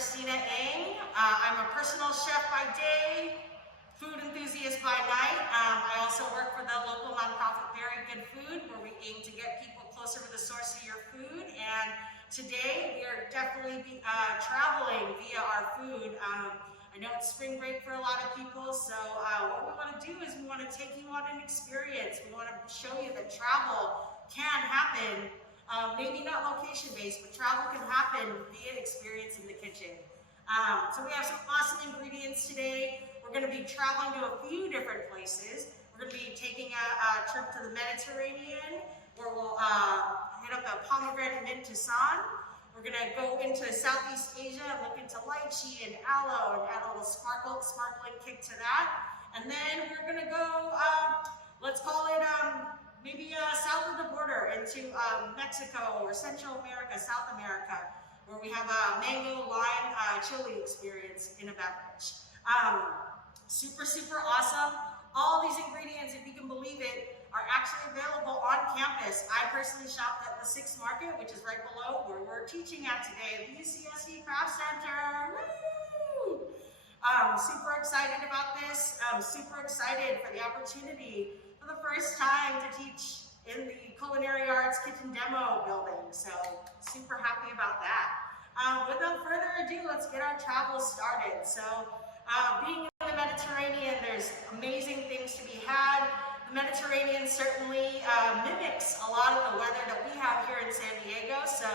Christina Ng. I'm a personal chef by day, food enthusiast by night. I also work for the local nonprofit Very Good Food, where we aim to get people closer to the source of your food. And today we are definitely traveling via our food. I know it's spring break for a lot of people, so what we want to do is we want to take you on an experience. We want to show you that travel can happen. Maybe not location-based, but travel can happen via experience in the kitchen. So we have some awesome ingredients today. We're going to be traveling to a few different places. We're going to be taking a trip to the Mediterranean, where we'll hit up the pomegranate mint Tucson. We're going to go into Southeast Asia and look into lychee and aloe and add a little sparkling kick to that. And then we're going to go, let's call it maybe south of the border into Mexico or Central America, South America, where we have a mango lime chili experience in a beverage. Super, super awesome. All these ingredients, if you can believe it, are actually available on campus. I personally shopped at the 6th Market, which is right below where we're teaching at today, the UCSD Craft Center. Woo! Super excited about this. Super excited for the opportunity for the first time to teach in the Culinary Arts Kitchen Demo building. So super happy about that. Without further ado, let's get our travel started. So being in the Mediterranean, there's amazing things to be had. The Mediterranean certainly mimics a lot of the weather that we have here in San Diego. So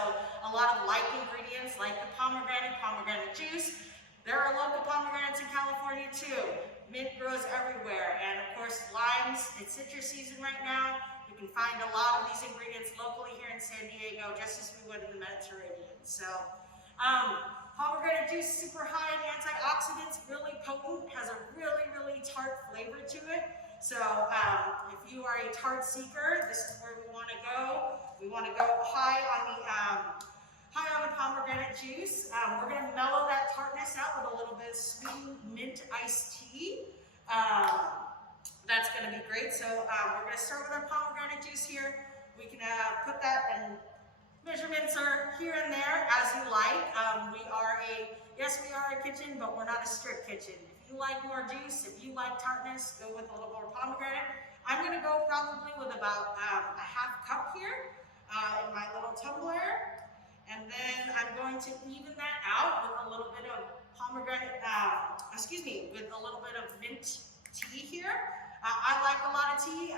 a lot of like ingredients like the pomegranate juice. There are local pomegranates in California too. Mint grows everywhere. And of course, limes, it's citrus season right now. You can find a lot of these ingredients locally here in San Diego, just as we would in the Mediterranean. So pomegranate juice, super high in antioxidants, really potent, has a really, really tart flavor to it. So if you are a tart seeker, this is where we want to go. We want to go high on the pomegranate juice. We're going to mellow that tartness out with a little bit of sweet mint iced tea. That's going to be great. So we're going to start with our pomegranate juice here. We can put that, and measurements are here and there as you like. Yes, we are a kitchen, but we're not a strict kitchen. If you like more juice, if you like tartness, go with a little more pomegranate. I'm going to go probably with about a half cup here in my little tumbler. And then I'm going to even that out with a little bit of pomegranate, with a little bit of mint tea here. I like a lot of tea.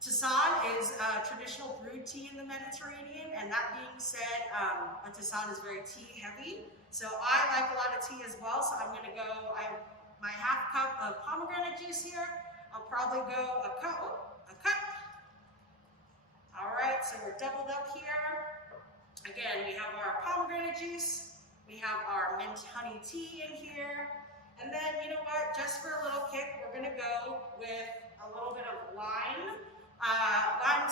Tucson is traditional brewed tea in the Mediterranean, and that being said, Tucson is very tea heavy. So I like a lot of tea as well, so I'm going to go, my half cup of pomegranate juice here. I'll probably go a cup. All right, so we're doubled up here. Again, we have our pomegranate juice, we have our mint honey tea in here, and then, you know what, just for a little kick, we're going to go with a little bit of lime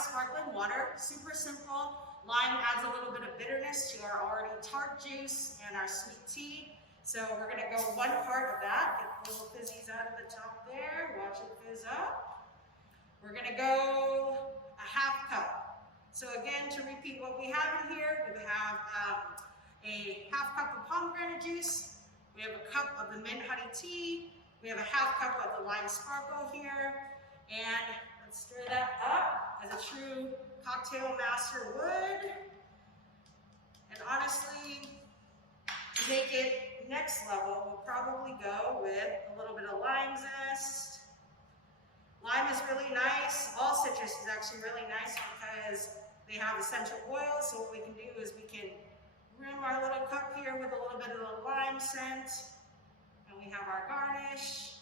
sparkling water, super simple. Lime adds a little bit of bitterness to our already tart juice and our sweet tea. So we're going to go 1 part of that, get the little fizzies out of the top there, watch it fizz up. We're going to go a half cup. So again, to repeat what we have in here, we have a half cup of pomegranate juice, we have a cup of the mint honey tea, we have a half cup of the lime sparkle here, and let's stir that up as a true cocktail master would. And honestly, to make it next level, we'll probably go with a little bit of lime zest. Lime is really nice. All citrus is actually really nice because they have essential oils. So what we can do is we can rim our little cup here with a little bit of the lime scent. And we have our garnish.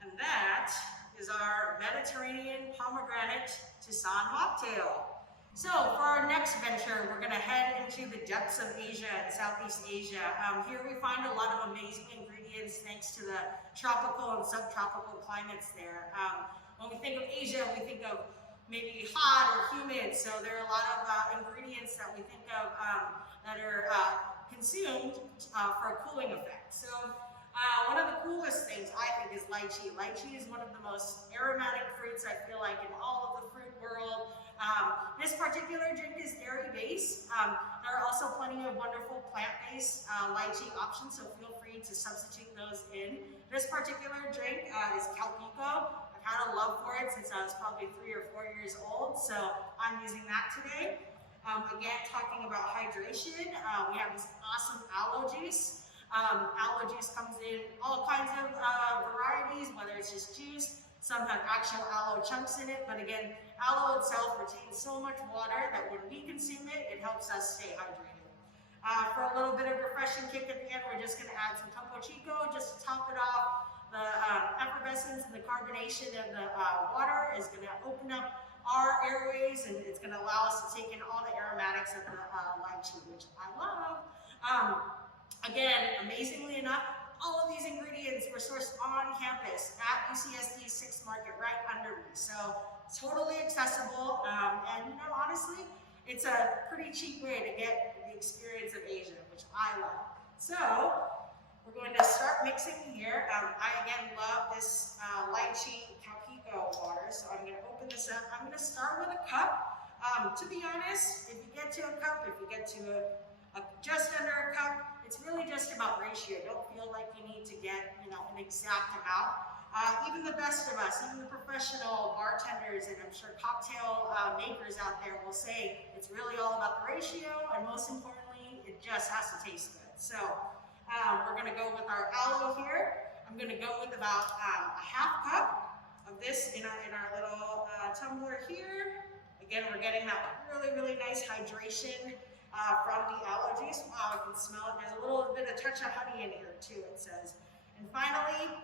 And that is our Mediterranean pomegranate Tucson mocktail. So for our next venture, we're going to head into the depths of Asia and Southeast Asia. Here we find a lot of amazing ingredients thanks to the tropical and subtropical climates there. When we think of Asia, we think of maybe hot or humid, so there are a lot of ingredients that we think of that are consumed for a cooling effect. So one of the coolest things I think is lychee. Lychee is one of the most aromatic fruits I feel like in all of the fruit world. This particular drink is dairy-based. There are also plenty of wonderful plant-based lychee options, so feel free to substitute those in. This particular drink is Calpico. I've had a love for it since I was probably 3 or 4 years old, so I'm using that today. Again, talking about hydration, we have this awesome aloe juice. Aloe juice comes in all kinds of varieties, whether it's just juice. Some have actual aloe chunks in it, but again, aloe itself retains so much water that when we consume it, it helps us stay hydrated. For a little bit of refreshing kick at the end, we're just going to add some Topo Chico just to top it off. The effervescence and the carbonation of the water is going to open up our airways, and it's going to allow us to take in all the aromatics of the lychee, which I love. Again, amazingly enough, all of these ingredients were sourced on campus at UCSD 6th Market right under me. So totally accessible, and honestly, it's a pretty cheap way to get the experience of Asia, which I love. So we're going to start mixing here. I again love this lychee Calpico water, so I'm going to open this up. I'm going to start with a cup. To be honest, if you get to a cup, if you get to just under a cup, it's really just about ratio. Don't feel like you need to get, an exact amount. Even the best of us, even the professional bartenders and I'm sure cocktail makers out there will say it's really all about the ratio, and most importantly, it just has to taste good. So we're going to go with our aloe here. I'm going to go with about a half cup of this in our little tumbler here. Again, we're getting that really, really nice hydration from the aloe juice. Wow, I can smell it. There's a little bit of touch of honey in here too, it says. And finally,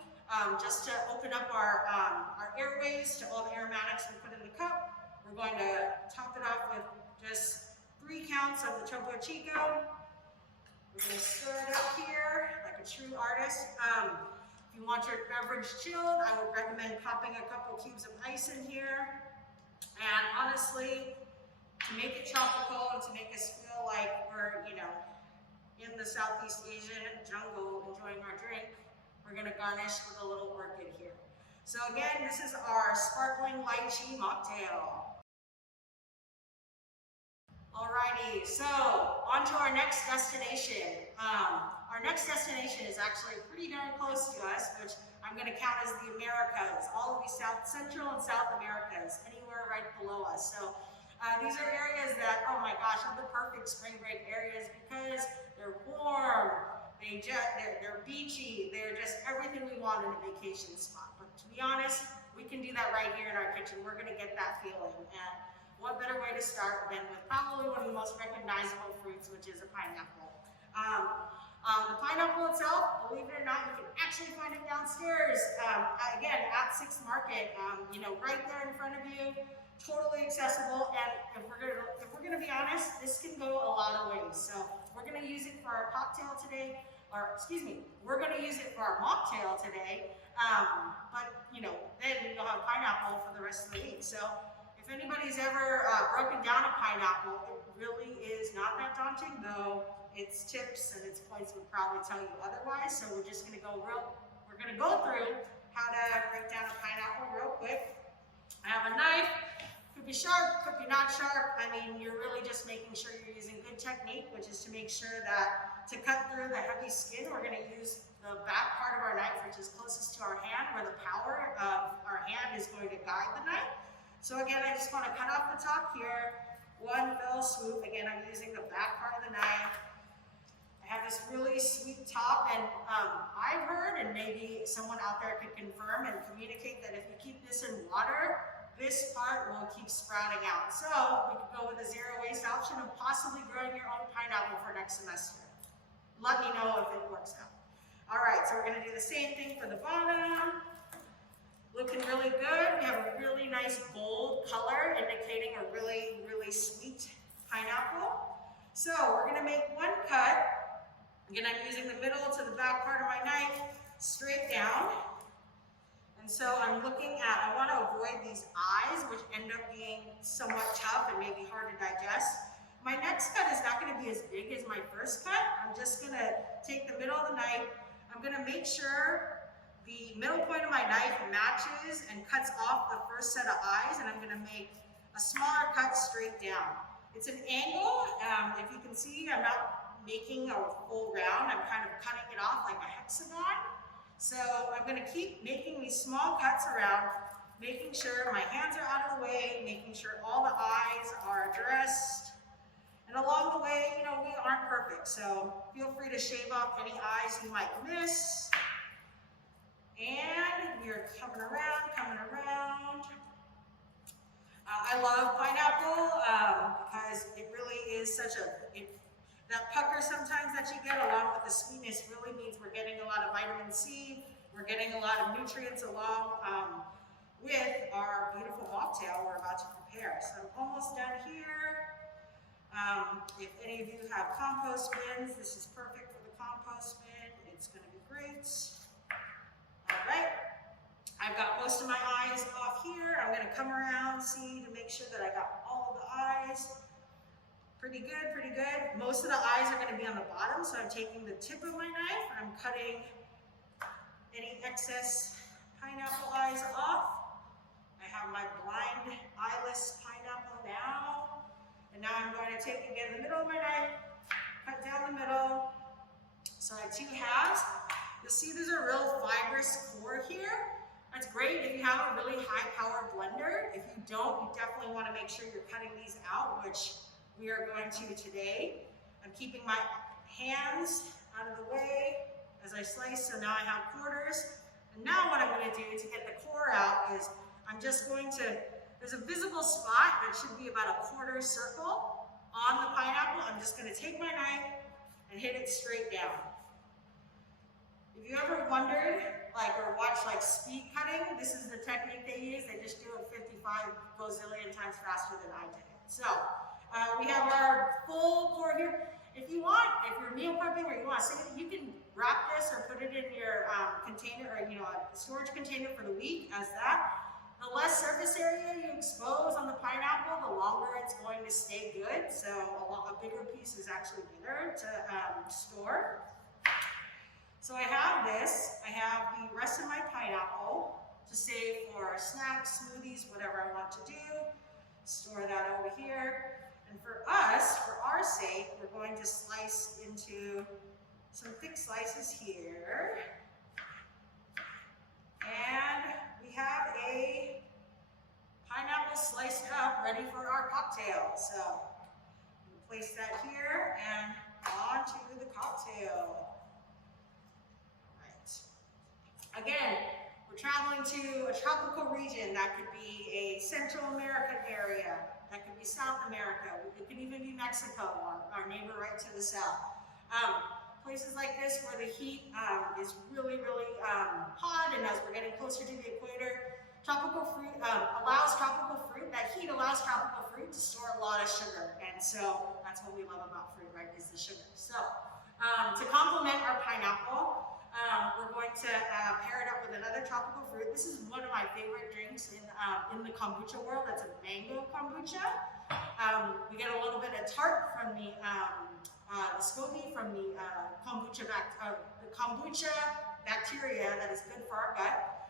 just to open up our airways to all the aromatics we put in the cup, we're going to top it off with just 3 counts of the Topo Chico. We're going to stir it up here like a true artist. If you want your beverage chilled, I would recommend popping a couple cubes of ice in here. And honestly, to make it tropical and to make us feel like we're, in the Southeast Asian jungle enjoying our drink, we're going to garnish with a little orchid here. So again, this is our sparkling lychee mocktail. Alrighty, so on to our next destination. Our next destination is actually pretty darn close to us, which I'm going to count as the Americas, all of the Central and South Americas, anywhere right below us. So these are areas that, oh my gosh, are the perfect spring break areas because they're warm, they're beachy, they're just everything we want in a vacation spot. But to be honest, we can do that right here in our kitchen. We're going to get that feeling. And what better way to start than with probably one of the most recognizable fruits, which is a pineapple. The pineapple itself, believe it or not, you can actually find it downstairs. Again, at 6th Market, right there in front of you. Totally accessible, and if we're gonna be honest, this can go a lot of ways. So we're gonna use it for our cocktail today, or excuse me, we're gonna use it for our mocktail today. But then you'll have pineapple for the rest of the week. So if anybody's ever broken down a pineapple, it really is not that daunting, though its tips and its points would probably tell you otherwise. So we're just gonna go through how to break down a pineapple real quick. I have a knife. Could be sharp, could be not sharp. I mean, you're really just making sure you're using good technique, which is to make sure that to cut through the heavy skin, we're going to use the back part of our knife, which is closest to our hand, where the power of our hand is going to guide the knife. So again, I just want to cut off the top here, one fell swoop. Again, I'm using the back part of the knife. I have this really sweet top, and I've heard, and maybe someone out there could confirm and communicate, that if you keep this in water, this part will keep sprouting out. So we could go with a zero waste option of possibly growing your own pineapple for next semester. Let me know if it works out. All right, so we're going to do the same thing for the bottom. Looking really good. We have a really nice bold color indicating a really, really sweet pineapple. So we're going to make one cut. Again, I'm using the middle to the back part of my knife, straight down. And so I'm looking at, I want to avoid these eyes, which end up being somewhat tough and maybe hard to digest. My next cut is not going to be as big as my first cut. I'm just going to take the middle of the knife. I'm going to make sure the middle point of my knife matches and cuts off the first set of eyes, and I'm going to make a smaller cut straight down. It's an angle. If you can see, I'm not making a full round. I'm kind of cutting it off like a hexagon. So I'm going to keep making these small cuts around, making sure my hands are out of the way, making sure all the eyes are addressed. And along the way, you know, we aren't perfect, so feel free to shave off any eyes you might miss. And we're coming around, coming around. I love pineapple because it really is such a, that pucker sometimes that you get along with the sweetness really means we're getting a lot of vitamin C, we're getting a lot of nutrients along with our beautiful mocktail we're about to prepare. So I'm almost done here. If any of you have compost bins, this is perfect for the compost bin. It's going to be great. All right. I've got most of my eyes off here. I'm going to come around, see, to make sure that I got all of the eyes. Pretty good, pretty good. Most of the eyes are going to be on the bottom, so I'm taking the tip of my knife. I'm cutting any excess pineapple eyes off. I have my blind eyeless pineapple now. And now I'm going to take again the middle of my knife, cut down the middle. So I have two halves. You'll see there's a real fibrous core here. That's great if you have a really high power blender. If you don't, you definitely want to make sure you're cutting these out, which we are going to today. I'm keeping my hands out of the way as I slice, so now I have quarters. And now what I'm going to do to get the core out is I'm just going to, there's a visible spot that should be about a quarter circle on the pineapple. I'm just going to take my knife and hit it straight down. If you ever wondered, or watched speed cutting, this is the technique they use. They just do it 55 gazillion times faster than I did it. So we have our full core here. If you want, if you're meal prepping or you want to save it, you can wrap this or put it in your container, or a storage container for the week as that. The less surface area you expose on the pineapple, the longer it's going to stay good. So a bigger piece is actually better to store. So I have this. I have the rest of my pineapple to save for snacks, smoothies, whatever I want to do. Store that over here. And for us, for our sake, we're going to slice into some thick slices here. And we have a pineapple sliced up, ready for our cocktail. So we'll place that here and onto the cocktail. Right. Again, we're traveling to a tropical region. That could be a Central American area. That could be South America. It could even be Mexico, our neighbor right to the south. Places like this where the heat is really, really hot, and as we're getting closer to the equator, tropical fruit allows tropical fruit. That heat allows tropical fruit to store a lot of sugar, and so that's what we love about fruit, right? Is the sugar. So to complement our pineapple, we're going to pair it up with another tropical fruit. This is one of my favorite drinks in the kombucha world. That's a mango kombucha. We get a little bit of tart from the SCOBY from the kombucha bacteria that is good for our gut.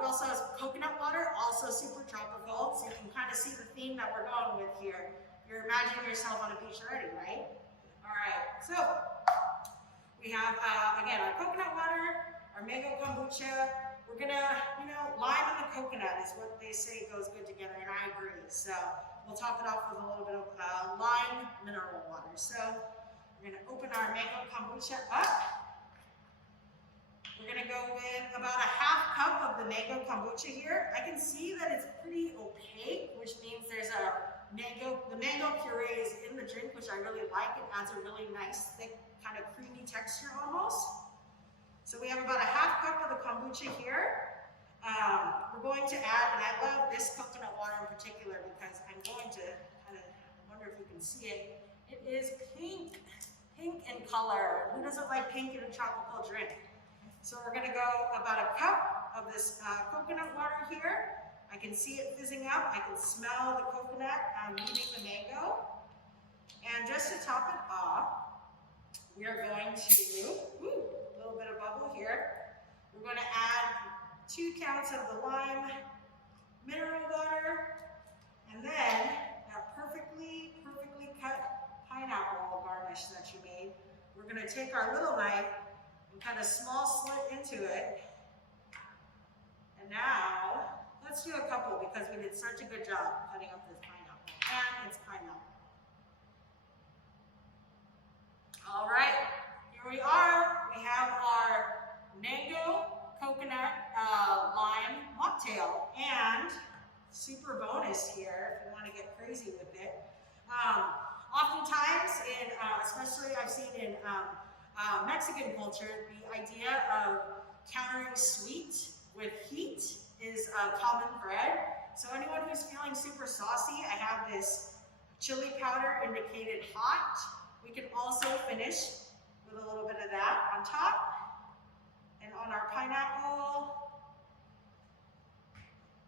We also have coconut water, also super tropical, so you can kind of see the theme that we're going with here. You're imagining yourself on a beach already, right? All right, so we have, again, our coconut water, our mango kombucha. We're gonna, lime and the coconut is what they say goes good together, and I agree. So we'll top it off with a little bit of lime mineral water. So we're gonna open our mango kombucha up. We're gonna go with about a half cup of the mango kombucha here. I can see that it's pretty opaque, which means there's the mango puree is in the drink, which I really like. It adds a really nice, thick, kind of creamy texture almost. So we have about a half cup of the kombucha here. We're going to add, and I love this coconut water in particular because I'm going to kind of, I wonder if you can see it. It is pink in color. Who doesn't like pink in a tropical drink? So we're gonna go about a cup of this coconut water here. I can see it fizzing up. I can smell the coconut meeting the mango. And just to top it off, we are going to, a little bit of bubble here. We're going to add 2 counts of the lime mineral water. And then gonna take our little knife and cut a small slit into it. And now, let's do a couple because we did such a good job cutting up this pineapple. And it's pineapple. All right, here we are. We have our mango coconut lime mocktail, and super bonus here if you want to get crazy with it. Oftentimes, especially I've seen in Mexican culture, the idea of countering sweet with heat is a common thread. So anyone who's feeling super saucy, I have this chili powder indicated hot. We can also finish with a little bit of that on top. And on our pineapple,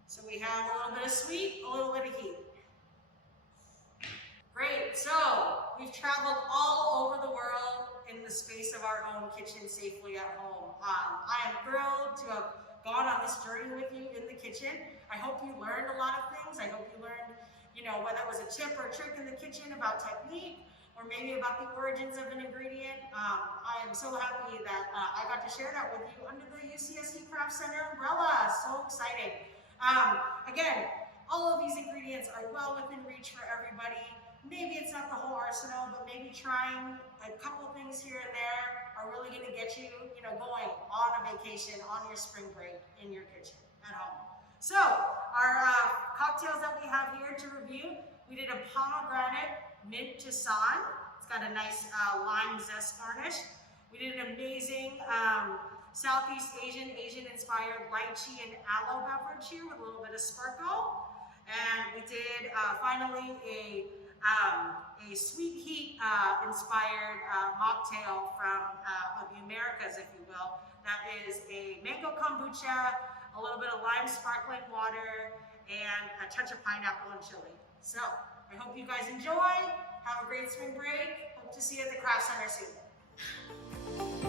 so we have a little bit of sweet, a little bit of heat. Great, so we've traveled all over the world in the space of our own kitchen safely at home. I am thrilled to have gone on this journey with you in the kitchen. I hope you learned a lot of things. I hope you learned, whether it was a tip or a trick in the kitchen about technique, or maybe about the origins of an ingredient. I am so happy that I got to share that with you under the UCSC Craft Center umbrella. So exciting. Again, all of these ingredients are well within reach for everybody. Maybe it's not the whole arsenal, but maybe trying a couple things here and there are really gonna get you, going on a vacation, on your spring break, in your kitchen, at home. So, our cocktails that we have here to review, we did a pomegranate mint Tisane. It's got a nice lime zest garnish. We did an amazing Southeast Asian-inspired lychee and aloe beverage here with a little bit of sparkle. And we did finally a sweet heat inspired mocktail from the Americas, if you will. That is a mango kombucha, a little bit of lime sparkling water, and a touch of pineapple and chili. So, I hope you guys enjoy. Have a great spring break. Hope to see you at the Craft Center soon.